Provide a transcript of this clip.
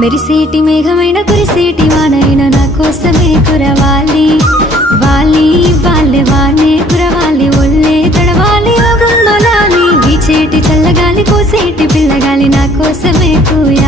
మెరిసేటి మేఘమైన కురిసేటి వానైన నా కోసమే కురవాలి వాలి వాళ్ళే వానే కురవాలి ఒళ్ళే తడవాలి గుమ్మలాలి వీచేటి చల్లగాలి కోసేటి పిల్లగాలి నా కోసమే కూయాలి